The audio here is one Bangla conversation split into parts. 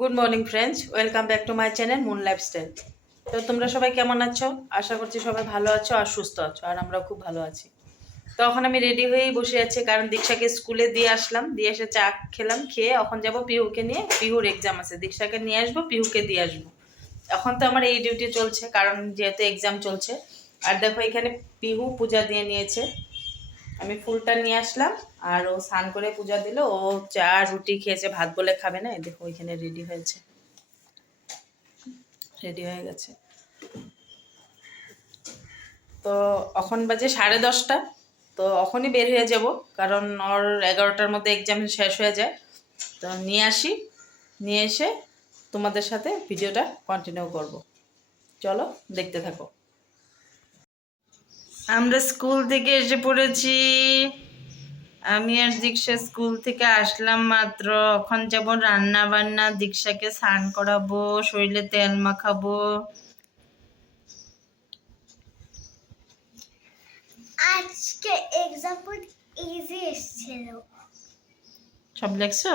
Good morning friends, welcome back to my channel moon lifestyle. তো তোমরা সবাই কেমন আছো? আশা করছি সবাই ভালো আছো আর সুস্থ আছো, আর আমরাও খুব ভালো আছি। তখন আমি রেডি হয়েই বসে আছি, কারণ দীক্ষাকে স্কুলে দিয়ে আসলাম, দিয়ে এসে চা খেলাম, খেয়ে এখন যাব পিহুকে নিয়ে। পিহুর এক্সাম আছে, দীক্ষাকে নিয়ে আসবো, পিহুকে দিয়ে আসবো। এখন তো আমার এই ডিউটি চলছে, কারণ যেহেতু এক্সাম চলছে। আর দেখো এখানে পিহু পূজা দিয়ে নিয়েছে, আমি ফুলটা নিয়ে আসলাম, আর ও স্নান করে পূজা দিল। ও চা রুটি খেয়েছে, ভাত বলে খাবে না। দেখো ওইখানে রেডি হয়েছে, রেডি হয়ে গেছে। তো এখন বাজে 10:30। তো এখনই বের হয়ে যাব, কারণ ওর 11টার মধ্যে এক্সাম শেষ হয়ে যায়। তো নিয়ে আসি, নিয়ে এসে তোমাদের সাথে ভিডিওটা কন্টিনিউ করব। চলো দেখতে থাকো। আমরা স্কুল থেকে এসে পড়েছি। আমি আর দীক্ষা স্কুল থেকে আসলাম মাত্র। এখন যাব রান্না বান্না, দীক্ষাকে স্নান করাবো, শরীরে তেল মাখাবো। আজকে এক্সাম্পল ইজি এসেছিল। সব লেখছো?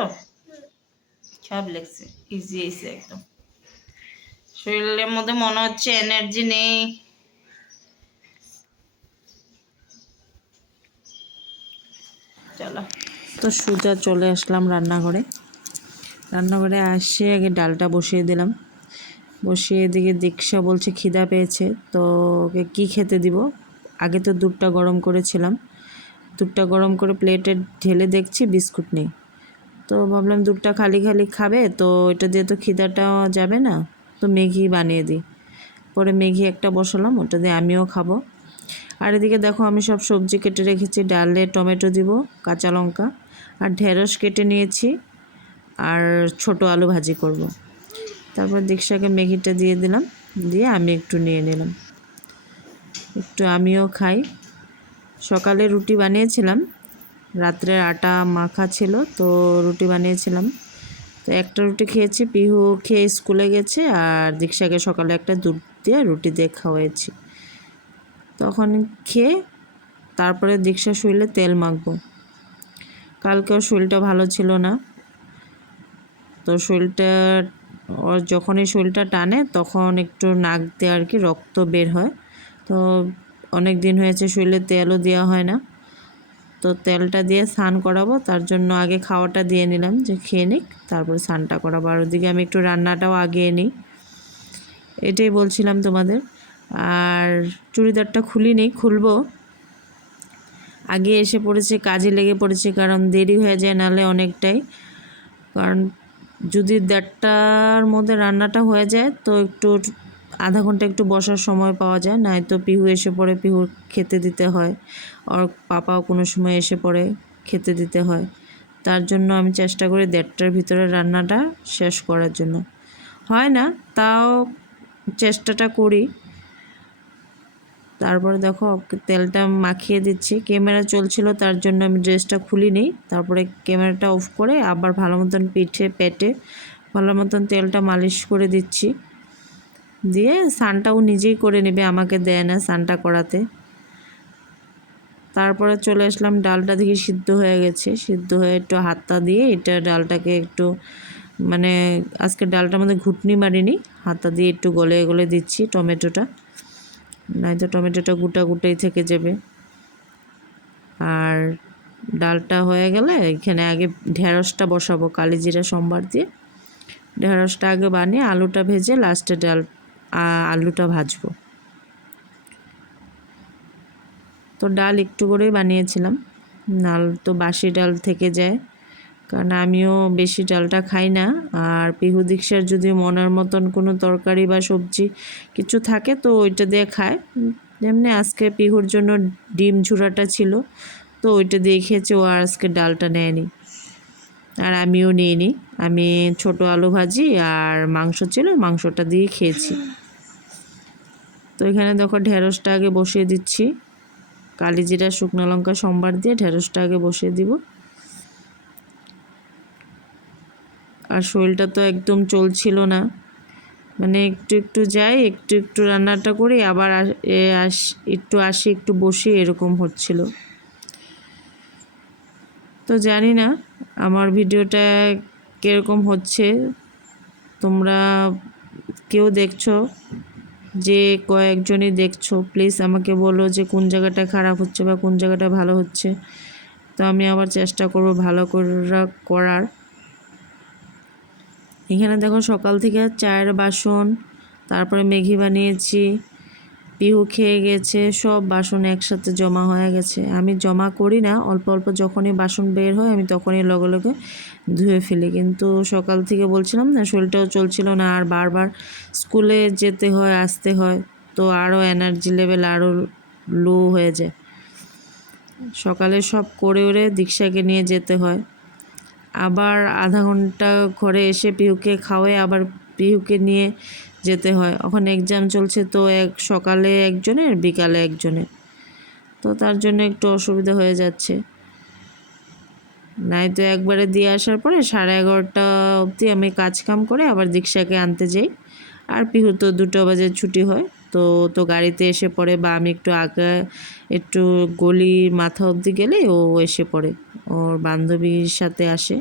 সব লেখছে, ইজি এসে একদম। শরীরের মধ্যে মনে হচ্ছে এনার্জি নেই। চলো, তো সোজা চলে আসলাম রান্নাঘরে। রান্নাঘরে আসে আগে ডালটা বসিয়ে দিলাম। বসিয়ে দিকে দীক্ষা বলছে খিদা পেয়েছে, তো ওকে কী খেতে দিব। আগে তো দুধটা গরম করেছিলাম, দুধটা গরম করে প্লেটে ঢেলে দেখছি বিস্কুট নেই। তো ভাবলাম দুধটা খালি খালি খাবে, তো এটা দিয়ে তো খিদাটা যাবে না, তো ম্যাগি বানিয়ে দিই। পরে ম্যাগি একটা বসালাম, ওটা দিয়ে আমিও খাবো। আর এদিকে দেখো আমি সব সবজি কেটে রেখেছি, ডালে টমেটো দিব, কাঁচা লঙ্কা আর ঢেঁড়স কেটে নিয়েছি, আর ছোট আলু ভাজি করব। তারপর দীক্ষাকে ম্যাগিটা দিয়ে দিলাম, দিয়ে আমি একটু নিয়ে নিলাম, একটু আমিও খাই। সকালে রুটি বানিয়েছিলাম, রাত্রের আটা মাখা ছিল, তো রুটি বানিয়েছিলাম। তো একটা রুটি খেয়েছি, পিহু খেয়ে স্কুলে গেছে, আর দীক্ষাকে সকালে একটা দুধ দিয়ে রুটি দিয়ে খাওয়াইছি। তখন খেয়ে তারপরে দীক্ষা শরীরে তেল মাখবো। কালকেও শরীরটা ভালো ছিল না, তো শরীরটা ওর যখনই শরীরটা টানে তখন একটু নাক দিয়ে আর কি রক্ত বের হয়। তো অনেক দিন হয়েছে শরীরে তেলও দেওয়া হয় না, তো তেলটা দিয়ে স্নান করাবো। তার জন্য আগে খাওয়াটা দিয়ে নিলাম, যে খেয়ে নিক, তারপরে স্নানটা করাবো। আর ওদিকে আমি একটু রান্নাটাও আগিয়ে নিই, এটাই বলছিলাম তোমাদের। আর চুড়িদারটা খুলিনি, খুলবো। আগে এসে পড়েছি, কাজে লেগে পড়েছি, কারণ দেরি হয়ে যায় নাহলে অনেকটাই। কারণ যদি 1:30টার মধ্যে রান্নাটা হয়ে যায় তো একটু আধা ঘন্টা একটু বসার সময় পাওয়া যায়, নয়তো পিহু এসে পড়ে, পিহুর খেতে দিতে হয়, আর পাপাও কোনো সময় এসে পড়ে, খেতে দিতে হয়। তার জন্য আমি চেষ্টা করি 1:30টার ভিতরে রান্নাটা শেষ করার জন্য। হয় না, তাও চেষ্টাটা করি। তারপরে দেখো তেলটা মাখিয়ে দিচ্ছি, ক্যামেরা চলছিল তার জন্য আমি ড্রেসটা খুলিনি। তারপরে ক্যামেরাটা অফ করে আবার ভালো মতন পেটে ভালো মতন তেলটা মালিশ করে দিচ্ছি, দিয়ে স্নানটাও নিজেই করে নেবে, আমাকে দেয় না স্নানটা করাতে। তারপরে চলে আসলাম, ডালটা দেখি সিদ্ধ হয়ে গেছে, সিদ্ধ হয়ে একটু হাতটা দিয়ে এটা ডালটাকে একটু মানে আজকে ডালটার মধ্যে ঘুটনি মারিনি, হাতটা দিয়ে একটু গলে গলে দিচ্ছি টমেটোটা, নয়তো টমেটোটা গোটা গোটাই থেকে যাবে। আর ডালটা হয়ে গেলে এখানে আগে ঢেঁড়সটা বসাবো, কালিজিরা সম্বার দিয়ে ঢেঁড়সটা আগে বানিয়ে আলুটা ভেজে লাস্টে আলুটা ভাজবো। তো ডাল একটু করেই বানিয়েছিলাম, ডাল তো বাসি ডাল থেকে যায়, কারণ আমিও বেশি ডালটা খাই না। আর পিহু দীক্ষার যদি মনের মতন কোনো তরকারি বা সবজি কিছু থাকে তো ওইটা দিয়ে খায়। যেমনি আজকে পিহুর জন্য ডিম ঝুরাটা ছিল, তো ওইটা দিয়ে খেয়েছে, ও আর আজকে ডালটা নেয়নি, আর আমিও নিইনি। আমি ছোট আলু ভাজি আর মাংস ছিল, মাংসটা দিয়ে খেয়েছি। তো এখানে দেখো ঢেঁড়সটা আগে বসিয়ে দিচ্ছি, কালিজিরা শুকনো লঙ্কা সম্বার দিয়ে ঢেঁড়সটা আগে বসিয়ে দিব। আর শরীরটা তো একদম চলছিল না, মানে একটু একটু যাই, একটু একটু রান্নাটা করি, আবার একটু আসি, একটু বসি, এরকম হচ্ছিল। তো জানি না আমার ভিডিওটা কীরকম হচ্ছে, তোমরা কেউ দেখছো, যে কয়েকজনই দেখছো, প্লিজ আমাকে বলো যে কোন জায়গাটা খারাপ হচ্ছে বা কোন জায়গাটা ভালো হচ্ছে। তো আমি আবার চেষ্টা করব ভালো করার। এখানে দেখো সকাল থেকে চায়ের বাসন, তারপরে ম্যাগি বানিয়েছি, পিহু খেয়ে গেছে, সব বাসন একসাথে জমা হয়ে গেছে। আমি জমা করি না, অল্প অল্প যখনই বাসন বের হয় আমি তখনই লগে লগে ধুয়ে ফেলি। কিন্তু সকাল থেকে বলছিলাম না, শরীরটাও চলছিল না, আর বারবার স্কুলে যেতে হয় আসতে হয়, তো আরও এনার্জি লেভেল আরও লো হয়ে যায়। সকালে সব করে ওরে দীক্ষাকে নিয়ে যেতে হয়, আবার আধা ঘন্টা ঘরে এসে পিহুকে খাওয়াই আবার পিহুকে নিয়ে যেতে হয়। ওখানে এক্সাম চলছে, তো সকালে একজনের বিকালে একজনের, তো তার জন্য একটু অসুবিধা হয়ে যাচ্ছে। নাই তো একবারে দিয়ে আসার পরে 11:30 অবধি আমি কাজ কাম করে আবার দীক্ষাকে আনতে যাই। আর পিহু তো 2 বাজে ছুটি হয়, তো গাড়িতে এসে পড়ে, বা আমি একটু আগে একটু গলির মাথা অবধি গেলে ও এসে পড়ে, ওর বান্ধবীর সাথে আসে,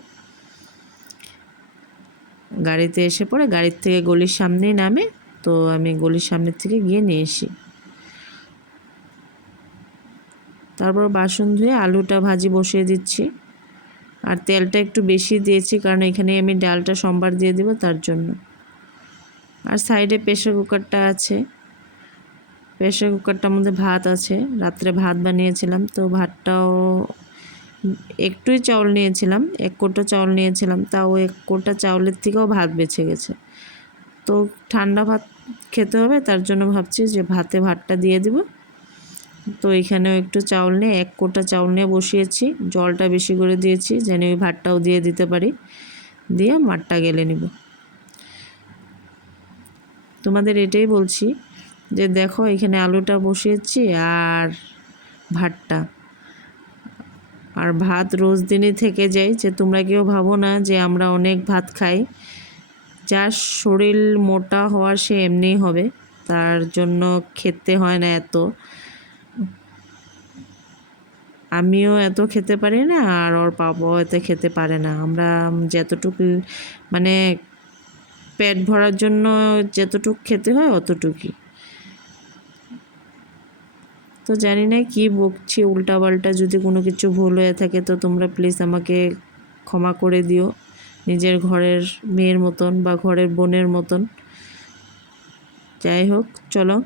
গাড়িতে এসে পড়ে, গাড়ির থেকে গলির সামনেই নামে, তো আমি গলির সামনের থেকে গিয়ে নিয়ে আসি। তারপর বাসন ধুয়ে আলুটা ভাজি বসিয়ে দিচ্ছি, আর তেলটা একটু বেশি দিয়েছি কারণ এখানে আমি ডালটা সোমবার দিয়ে দেবো তার জন্য। আর সাইডে প্রেসার কুকারটা আছে, প্রেসার কুকারটার মধ্যে ভাত আছে, রাত্রে ভাত বানিয়েছিলাম, তো ভাতটাও একটুই চাউল নিয়েছিলাম, 1 কোটা চাউল নিয়েছিলাম, তাও 1 কোটা চাউলের থেকেও ভাত বেঁচে গেছে। তো ঠান্ডা ভাত খেতে হবে, তার জন্য ভাবছি যে ভাতটা দিয়ে দিব। তো এখানেও একটু চাউল নিয়ে 1 কোটা চাউল নিয়ে বসিয়েছি, জলটা বেশি করে দিয়েছি যেন ওই ভাতটাও দিয়ে দিতে পারি, দিয়ে মাঠটা গেলে নিব। তোমাদের এটাই বলছি যে দেখো এখানে আলুটা বসিয়েছি আর ভাতটা, আর ভাত রোজ দিনই থেকে যায়, যে তোমরা কেউ ভাবো না যে আমরা অনেক ভাত খাই। যার শরীর মোটা হওয়ার সে এমনিই হবে, তার জন্য খেতে হয় না এত। আমিও এত খেতে পারি না, আর ওর পাপাও এত খেতে পারে না। আমরা যতটুকু মানে পেট ভরার জন্য যতটুকু খেতে হয় অতটুকুই। তো জানি না কি বকছি উল্টাপাল্টা, যদি কোনো কিছু ভুল হয়ে থাকে তো তোমরা প্লিজ আমাকে ক্ষমা করে দিও, নিজের ঘরের মেয়ের মতন বা ঘরের বোনের মতন। যাই হোক, চলো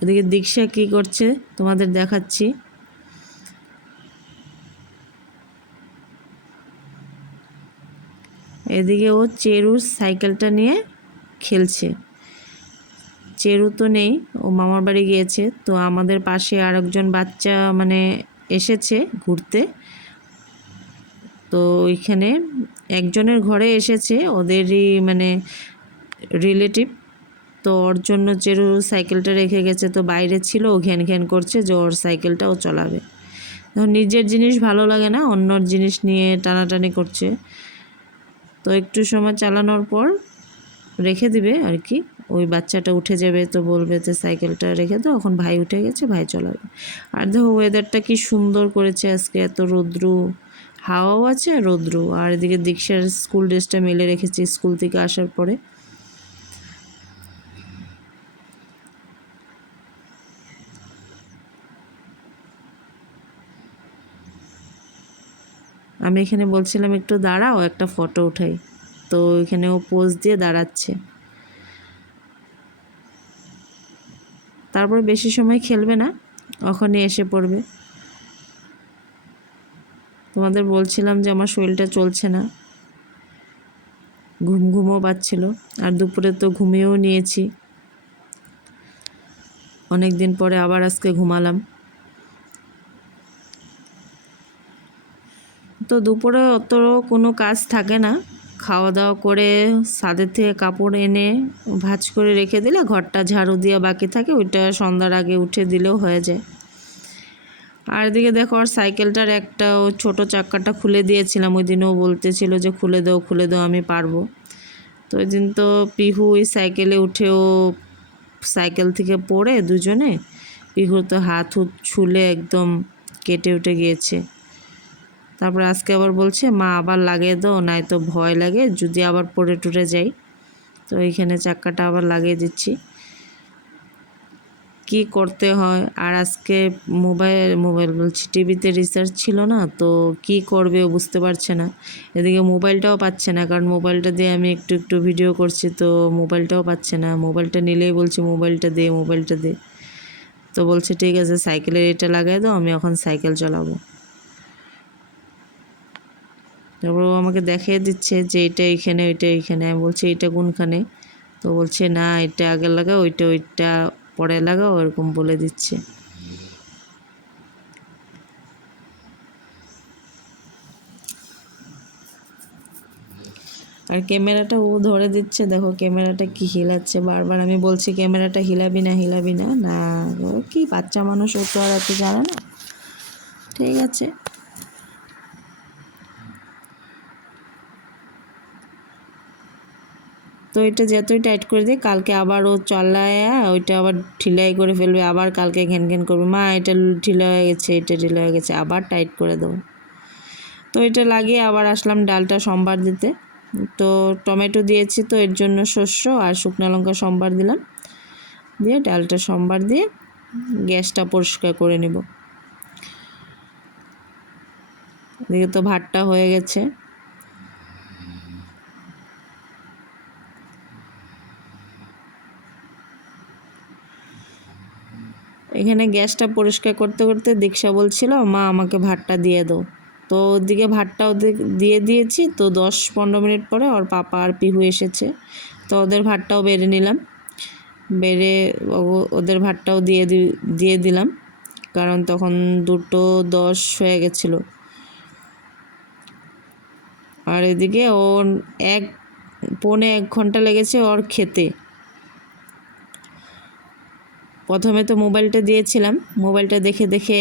ওদিকে দীক্ষা কী করছে তোমাদের দেখাচ্ছি। এদিকে ও চেরুর সাইকেলটা নিয়ে খেলছে। চেরু তো নেই, ও মামার বাড়ি গিয়েছে। তো আমাদের পাশে আরেকজন বাচ্চা মানে এসেছে ঘুরতে, তো ওইখানে একজনের ঘরে এসেছে, ওদেরই মানে রিলেটিভ, তো ওর জন্য চেরু সাইকেলটা রেখে গেছে, তো বাইরে ছিল, ও ঘ্যান ঘ্যান করছে যে ওর সাইকেলটা ও চালাবে। নিজের জিনিস ভালো লাগে না, অন্যর জিনিস নিয়ে টানাটানি করছে। তো একটু সময় চালানোর পর রেখে দিবে আর কি, ওই বাচ্চাটা উঠে যাবে, তো বলবে যে সাইকেলটা রেখে দাও, এখন ভাই উঠে গেছে, ভাই চালাবে। আর দেখো ওয়েদারটা কি সুন্দর করেছে আজকে, এত রৌদ্রু, হাওয়াও আছে রৌদ্রু। আর এদিকে দীক্ষার স্কুল ড্রেসটা মেলে রেখেছি স্কুল থেকে আসার পরে। আমি এখানে বলছিলাম একটু দাঁড়াও, একটা ফটো উঠাই, তো এখানে ও পোজ দিয়ে দাঁড়াচ্ছে। তারপরে বেশি সময় খেলবে না, ওখানে এসে পড়বে। তোমাদের বলছিলাম যে আমার শরীরটা চলছে না, ঘুমও পাচ্ছিল, আর দুপুরে তো ঘুমিয়েও নিয়েছি, অনেক দিন পরে আবার আজকে ঘুমালাম। তো দুপুরে অত কোনো কাজ থাকে না, খাওয়া দাওয়া করে ছাদের থেকে কাপড় এনে ভাঁজ করে রেখে দিলে ঘরটা ঝাড়ু দিয়ে বাকি থাকে, ওইটা সন্ধ্যার আগে উঠে দিলেও হয়ে যায়। আর এদিকে দেখো আর সাইকেলটার একটা ও ছোটো চাক্কাটা খুলে দিয়েছিলাম, ওই দিনও বলতেছিল যে খুলে দাও আমি পারবো। তো ওই দিন তো পিহু ওই সাইকেলে উঠেও সাইকেল থেকে পড়ে দুজনে, পিহুর তো হাত ছুলে একদম কেটে উঠে গিয়েছে। তারপরে আজকে আবার বলছে মা আবার লাগিয়ে দাও, নাই তো ভয় লাগে যদি আবার পড়ে টুরে যাই। তো এইখানে চাক্কাটা আবার লাগিয়ে দিচ্ছি। কি করতে হয় আর আজকে মোবাইল বলছি টিভিতে রিচার্জ ছিল না, তো কি করবে ও বুঝতে পারছে না। এদিকে মোবাইলটাও পাচ্ছে না, কারণ মোবাইলটা দিয়ে আমি একটু একটু ভিডিও করছি, তো মোবাইলটাও পাচ্ছে না। মোবাইলটা নিলেই বলছে মোবাইলটা দে। তো বলছে ঠিক আছে সাইকেলের এটা লাগাই দাও, আমি এখন সাইকেল চালাবো। তারপর ও আমাকে দেখিয়ে দিচ্ছে যে এটা এইখানে, ওইটা এইখানে। আমি বলছি এটা কোনখানে? তো বলছে না এটা আগে লাগাও, ওইটা পরে লাগাও, এরকম বলে দিচ্ছে। আর ক্যামেরাটা ও ধরে দিচ্ছে, দেখো ক্যামেরাটা কি হিলাচ্ছে বারবার। আমি বলছি ক্যামেরাটা হিলাবি না। না ও কি বাচ্চা মানুষ, ও তো আর এত জানে না। ঠিক আছে, তো এটা যতই টাইট করে দিই কালকে আবার ও চালায় ওইটা আবার ঢিলাই করে ফেলবে, আবার কালকে ঘ্যান করবে, মা এটা ঢিলা হয়ে গেছে, আবার টাইট করে দেবো। তো এটা লাগিয়ে আবার আসলাম ডালটা সম্বার দিতে। তো টমেটো দিয়েছি, তো এর জন্য শস্য আর শুকনো লঙ্কা সম্বার দিলাম, দিয়ে ডালটা সম্বার দিয়ে গ্যাসটা পরিষ্কার করে নেব। এদিকে তো ভাতটা হয়ে গেছে। এখানে গ্যাসটা পরিষ্কার করতে করতে দীক্ষা বলছিল মা আমাকে ভাতটা দিয়ে দাও। তো ওদিকে ভাতটা ওদের দিয়ে দিয়েছি। তো 10-15 মিনিট পরে ওর পাপা আর পিহু এসেছে, তো ওদের ভাতটাও বেড়ে নিলাম। বেড়ে ওদের ভাতটাও দিয়ে দিলাম, কারণ তখন 2:10 হয়ে গেছিলো। আর এদিকে ওর 1-পৌনে 1 ঘন্টা লেগেছে ওর খেতে। প্রথমে তো মোবাইলটা দিয়েছিলাম, মোবাইলটা দেখে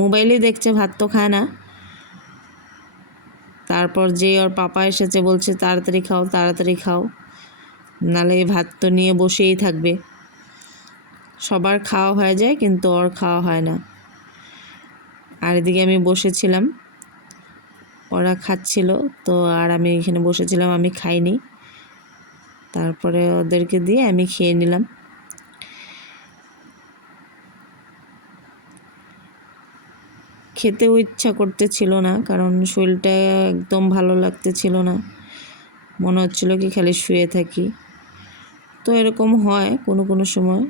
মোবাইলেই দেখছে, ভাত তো খায় না। তারপর যে ওর পাপা এসেছে বলছে তাড়াতাড়ি খাও, নাহলে ভাত তো নিয়ে বসেই থাকবে। সবার খাওয়া হয়ে যায় কিন্তু ওর খাওয়া হয় না। আর এদিকে আমি বসেছিলাম, ওরা খাচ্ছিল, তো আর আমি এখানে বসেছিলাম, আমি খাইনি। তারপরে ওদেরকে দিয়ে আমি খেয়ে নিলাম। খেতেও ইচ্ছা করতেছিল না, কারণ শরীরটা একদম ভালো লাগতেছিল না, মনে হচ্ছিল কি খালি শুয়ে থাকি। তো এরকম হয় কোনো সময়।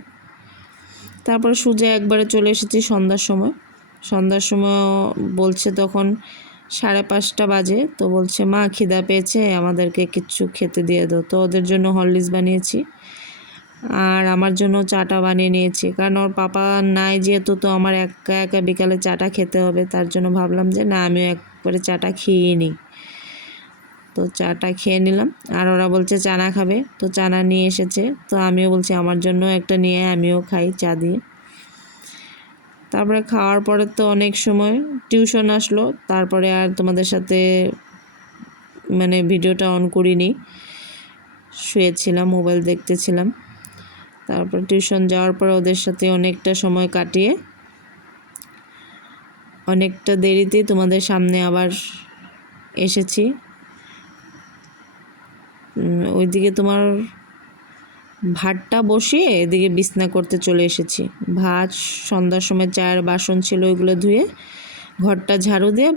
তারপরে সুজা একবারে চলে এসেছি সন্ধ্যার সময় বলছে, তখন 5:30 বাজে। তো বলছে মা খিদা পেয়েছে, আমাদেরকে কিচ্ছু খেতে দিয়ে দাও। তো ওদের জন্য হরলিক্স বানিয়েছি আর আমার জন্য চাটা বানিয়ে নিয়েছি, কারণ ওর পাপা নাই যেহেতু, তো আমার একা বিকালে চাটা খেতে হবে। তার জন্য ভাবলাম যে না, আমিও একবারে চাটা খেয়ে নিই। তো চাটা খেয়ে নিলাম। আর ওরা বলছে চানা খাবে, তো চানা নিয়ে এসেছে। তো আমিও বলছি আমার জন্য একটা নিয়ে আমিও খাই চা দিয়ে। তারপরে খাওয়ার পরে তো অনেক সময় টিউশন আসলো, তারপরে আর তোমাদের সাথে ভিডিওটা অন করিনি, শুয়েছিলাম, মোবাইল দেখতেছিলাম। তারপর টিউশন যাওয়ার পর ওদের সাথে অনেকটা সময় কাটিয়ে অনেকটা দেরিতে তোমাদের সামনে আবার এসেছি। ওইদিকে তোমার ভাতটা বসিয়ে এদিকে বিছনা করতে চলে এসেছি। ভাত সন্ধ্যার সময় চায়ের বাসন ছিল, ওইগুলো ধুয়ে ঘরটা ঝাড়ু দিয়ে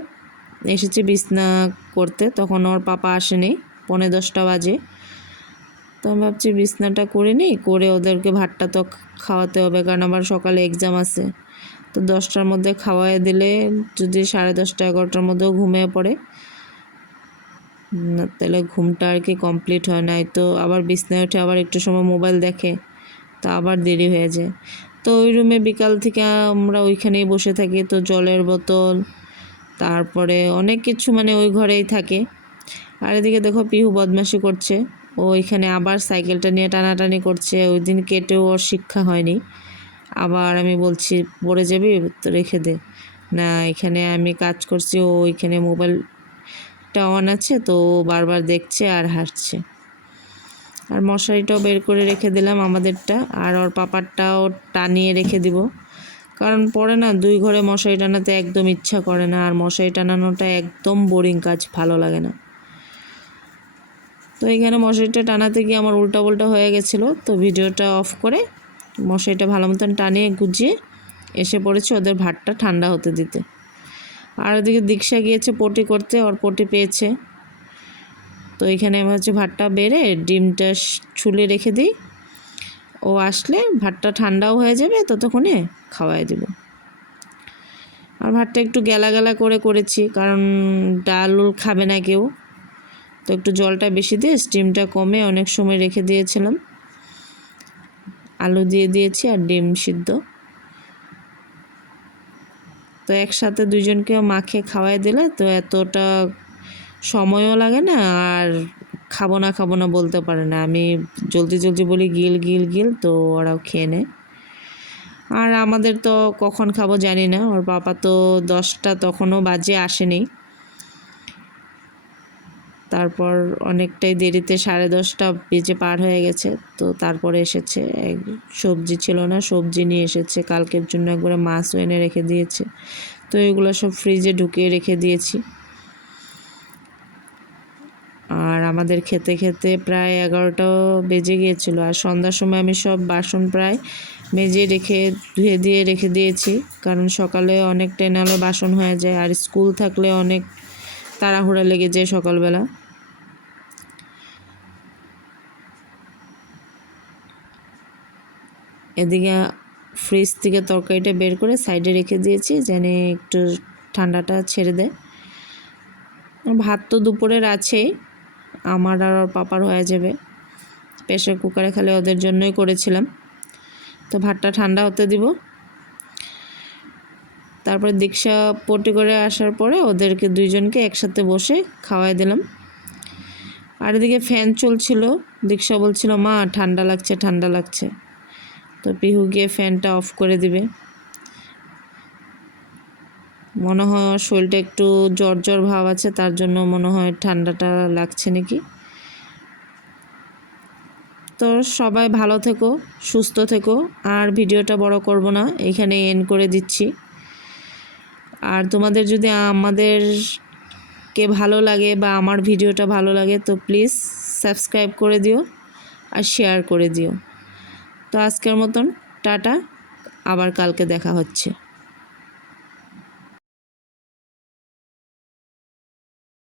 এসেছি বিছনা করতে। তখন ওর পাপা আসেনি, 9:45 বাজে। তো আমি ভাবছি বিছনাটা করে নিই, করে ওদেরকে ভাতটা তো খাওয়াতে হবে, কারণ আবার সকালে এক্সাম আছে। তো 10টার মধ্যে খাওয়াই দিলে যদি 10:30-11টার মধ্যেও ঘুমিয়ে পড়ে, তাহলে ঘুমটা আর কি কমপ্লিট হয় না। তো আবার বিছনায় উঠে আবার একটু সময় মোবাইল দেখে, তো আবার দেরি হয়ে যায়। তো ওই রুমে বিকাল থেকে আমরা ওইখানেই বসে থাকি। তো জলের বোতল, তারপরে অনেক কিছু ওই ঘরেই থাকে। আর এদিকে দেখো পিহু বদমাশি করছে, ও এখানে আবার সাইকেলটা নিয়ে টানাটানি করছে। ওই দিন কেটেও ওর শিক্ষা হয়নি। আবার আমি বলছি পড়ে যাবি, তো রেখে দে। না, এখানে আমি কাজ করছি, ও এখানে মোবাইলটা অন আছে, তো ও বারবার দেখছে আর হাসছে। আর মশারিটাও বের করে রেখে দিলাম আমাদেরটা, আর ওর পাপারটাও টানিয়ে রেখে দিব, কারণ পরে না 2 ঘরে মশারি টানাতে একদম ইচ্ছা করে না, আর মশারি টানানোটা একদম বোরিং কাজ, ভালো লাগে না। তো এখানে মশারিটা টানাতে গিয়ে আমার উল্টা হয়ে গেছিলো, তো ভিডিওটা অফ করে মশারিটা ভালো মতন টানিয়ে গুজিয়ে এসে পড়েছি ওদের ভাতটা ঠান্ডা হতে দিতে। আর ওদিকে দীক্ষা গিয়েছে পটি করতে, ওর পটি পেয়েছে। তো এখানে আমি হচ্ছে ভাতটা বেড়ে ডিমটা ছুলে রেখে দিই, ও আসলে ভাতটা ঠান্ডাও হয়ে যাবে, ততক্ষণে খাওয়াই দেব। আর ভাতটা একটু গেলা করে করেছি, কারণ ডাল খাবে না কেউ, তো একটু জলটা বেশি দিয়ে স্টিমটা কমে অনেক সময় রেখে দিয়েছিলাম। আলু দিয়ে দিয়েছি আর ডিম সিদ্ধ, তো একসাথে দুজনকে মাখিয়ে খাওয়াই দিলে তো এতটা সময়ও লাগে না, আর খাবো না বলতে পারে না। আমি জলদি বলি গিল, তো ওরাও খেয়ে নেয়। আর আমাদের তো কখন খাবো জানি না, ওর পাপা তো 10টা তখনও বাজে আসেনি, তারপর অনেকটাই দেরিতে 10:30টা বেজে পার হয়ে গেছে, তো তারপরে এসেছে। সবজি ছিল না, সবজি নিয়ে এসেছে, কালকের জন্য একবারে মাছও এনে রেখে দিয়েছে, তো এগুলো সব ফ্রিজে ঢুকিয়ে রেখে দিয়েছি। আর আমাদের খেতে প্রায় 11টাও বেজে গিয়েছিল, আর সন্ধ্যার সময় আমি সব বাসন প্রায় মেজে ধুয়ে দিয়ে রেখে দিয়েছি, কারণ সকালে অনেকটাই নাহলে বাসন হয়ে যায়, আর স্কুল থাকলে অনেক তাড়াহুড়া লেগে যায় সকালবেলা। এদিকে ফ্রিজ থেকে তরকারিটা বের করে সাইডে রেখে দিয়েছি, যেন একটু ঠান্ডাটা ছেড়ে দেয়। ভাত তো দুপুরের আছেই, আমার আর ওর পাপার হয়ে যাবে। প্রেসার কুকারে খালি ওদের জন্যই করেছিলাম, তো ভাতটা ঠান্ডা হতে দিব। তারপরে দীক্ষা পটি করে আসার পরে ওদেরকে দুইজনকে একসাথে বসে খাওয়াই দিলাম। আর এদিকে ফ্যান চলছিল, দীক্ষা বলছিল মা ঠান্ডা লাগছে, তো পিহু গিয়ে ফ্যানটা অফ করে দিবে। মনে হয় শরীরটা একটু জ্বর ভাব আছে, তার জন্য মনে হয় ঠান্ডাটা লাগছে নাকি। তো সবাই ভালো থেকো, সুস্থ থেকো, আর ভিডিওটা বড় করব না, এখানে এন্ড করে দিচ্ছি। আর তোমাদের যদি আমাদেরকে ভালো লাগে বা আমার ভিডিওটা ভালো লাগে, তো প্লিজ সাবস্ক্রাইব করে দিও আর শেয়ার করে দিও। তো আজকের মতন টাটা, আবার কালকে দেখা হচ্ছে।